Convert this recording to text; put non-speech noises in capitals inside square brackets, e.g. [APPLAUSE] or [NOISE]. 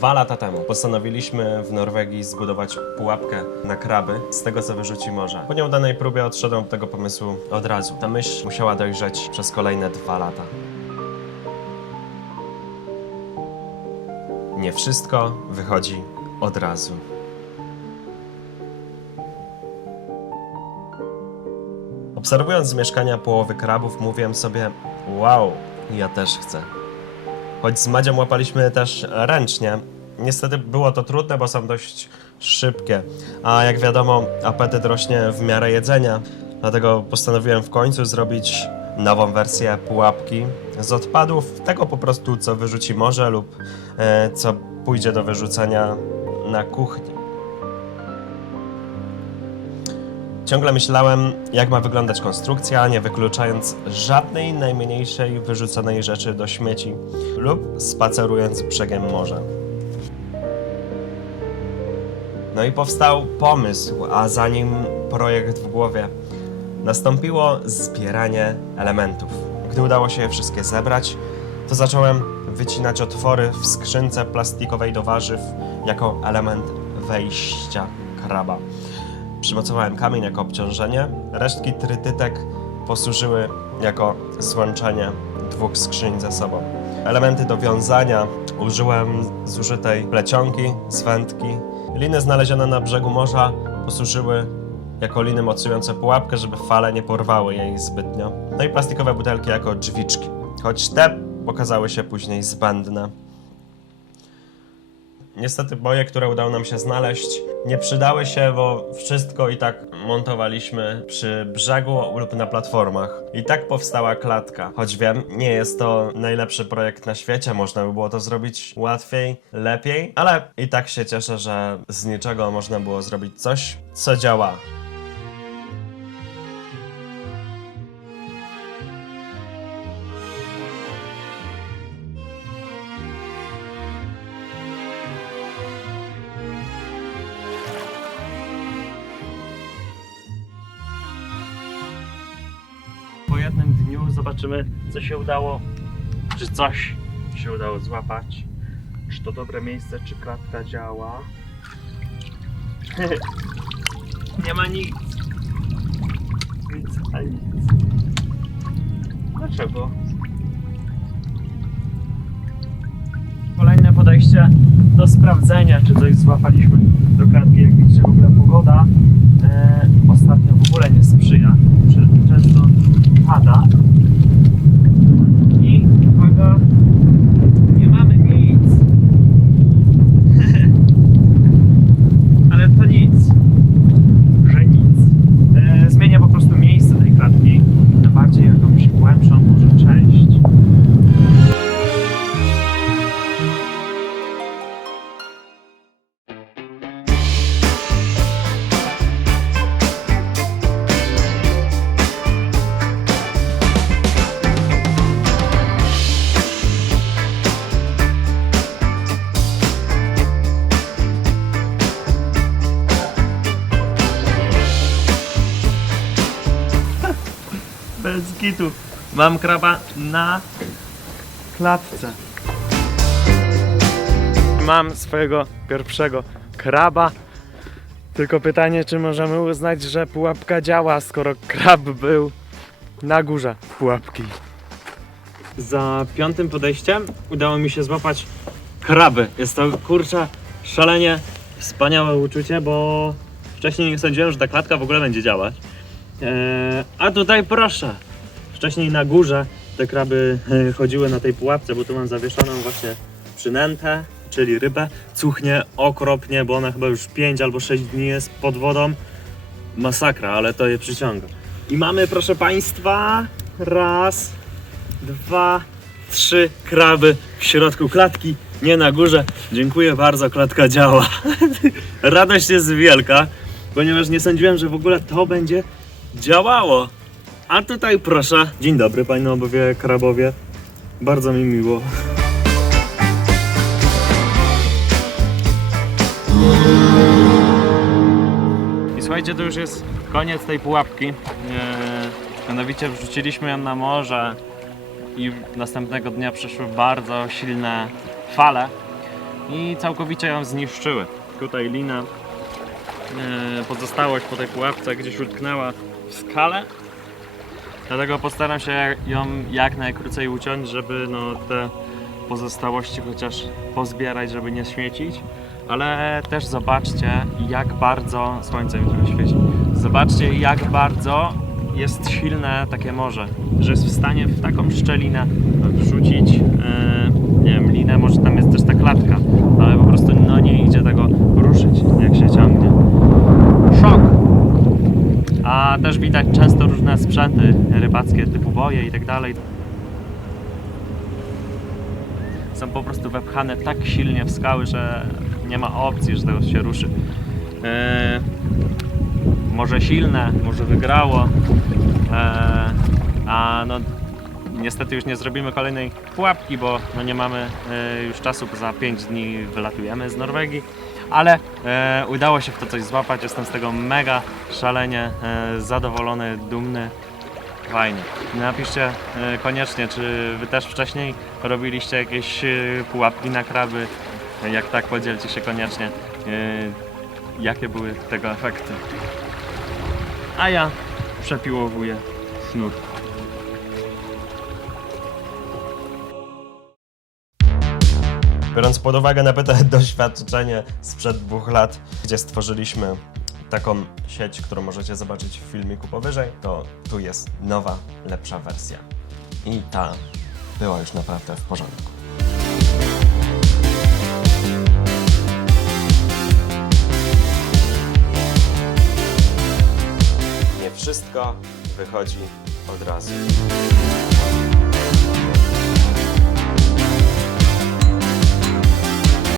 Dwa lata temu postanowiliśmy w Norwegii zbudować pułapkę na kraby z tego, co wyrzuci morze. Po nieudanej próbie odszedłem od tego pomysłu od razu. Ta myśl musiała dojrzeć przez kolejne dwa lata. Nie wszystko wychodzi od razu. Obserwując z mieszkania połowy krabów, mówiłem sobie: Wow, ja też chcę. Choć z Madzią łapaliśmy też ręcznie. Niestety było to trudne, bo są dość szybkie. A jak wiadomo, apetyt rośnie w miarę jedzenia. Dlatego postanowiłem w końcu zrobić nową wersję pułapki z odpadów, tego po prostu, co wyrzuci morze lub e, co pójdzie do wyrzucenia na kuchni. Ciągle myślałem, jak ma wyglądać konstrukcja, nie wykluczając żadnej najmniejszej wyrzuconej rzeczy do śmieci lub spacerując brzegiem morza. No i powstał pomysł, a za nim projekt w głowie. Nastąpiło zbieranie elementów. Gdy udało się je wszystkie zebrać, to zacząłem wycinać otwory w skrzynce plastikowej do warzyw jako element wejścia kraba. Przymocowałem kamień jako obciążenie, resztki trytytek posłużyły jako złączenie dwóch skrzyń ze sobą. Elementy do wiązania użyłem zużytej plecionki, swędki. Liny znalezione na brzegu morza posłużyły jako liny mocujące pułapkę, żeby fale nie porwały jej zbytnio. No i plastikowe butelki jako drzwiczki, choć te okazały się później zbędne. Niestety boje, które udało nam się znaleźć, nie przydały się, bo wszystko i tak montowaliśmy przy brzegu lub na platformach. I tak powstała klatka. Choć wiem, nie jest to najlepszy projekt na świecie, można by było to zrobić łatwiej, lepiej, ale i tak się cieszę, że z niczego można było zrobić coś, co działa. Jednym dniu zobaczymy, co się udało, czy coś się udało złapać. Czy to dobre miejsce, czy klatka działa. [LAUGHS] Nie ma nic. Nic, a nic. Dlaczego? Kolejne podejście do sprawdzenia, czy coś złapaliśmy do klatki. Jak widzicie, w ogóle pogoda e, Bez kitu. Mam kraba na klatce. Mam swojego pierwszego kraba. Tylko pytanie, czy możemy uznać, że pułapka działa, skoro krab był na górze pułapki. Za piątym podejściem udało mi się złapać kraby. Jest to kurczę szalenie wspaniałe uczucie, bo wcześniej nie sądziłem, że ta klatka w ogóle będzie działać. Eee, a tutaj proszę. Wcześniej na górze te kraby e, chodziły na tej pułapce, bo tu mam zawieszoną właśnie przynętę, czyli rybę. Cuchnie okropnie, bo ona chyba już 5 albo 6 dni jest pod wodą. Masakra, ale to je przyciąga. I mamy, proszę Państwa, raz, dwa, trzy kraby w środku klatki, nie na górze. Dziękuję bardzo, klatka działa. [LAUGHS] Radość jest wielka, ponieważ nie sądziłem, że w ogóle to będzie działało. A tutaj proszę. Dzień dobry panowie krabowie. Bardzo mi miło. I słuchajcie, to już jest koniec tej pułapki. Eee, mianowicie wrzuciliśmy ją na morze i następnego dnia przyszły bardzo silne fale. i całkowicie ją zniszczyły. Tutaj lina, e, pozostałość po tej pułapce gdzieś utknęła w skale. Dlatego postaram się ją jak najkrócej uciąć, żeby no, te pozostałości chociaż pozbierać, żeby nie śmiecić. Ale też zobaczcie, jak bardzo słońce mi trochę świeci. Zobaczcie, jak bardzo jest silne takie morze, że jest w stanie w taką szczelinę wrzucić, e, nie wiem, linę, może tam jest też ta klatka, ale po prostu no nie idzie tego ruszyć, jak się ciągnie. Szok! A też widać często różne sprzęty rybackie typu boje i tak dalej. Są po prostu wepchane tak silnie w skały, że nie ma opcji, że to się ruszy. Eee, może silne, może wygrało. Eee, a no niestety już nie zrobimy kolejnej pułapki, bo no nie mamy e, już czasu, za 5 dni wylatujemy z Norwegii. Ale e, udało się w to coś złapać. Jestem z tego mega szalenie e, zadowolony, dumny. Fajnie. Napiszcie e, koniecznie, czy wy też wcześniej robiliście jakieś e, pułapki na kraby. Jak tak, podzielcie się koniecznie, e, jakie były tego efekty. A ja przepiłowuję sznur. Biorąc pod uwagę nabyte [LAUGHS] doświadczenie sprzed dwóch lat, gdzie stworzyliśmy taką sieć, którą możecie zobaczyć w filmiku powyżej, to tu jest nowa, lepsza wersja. I ta była już naprawdę w porządku. Nie wszystko wychodzi od razu.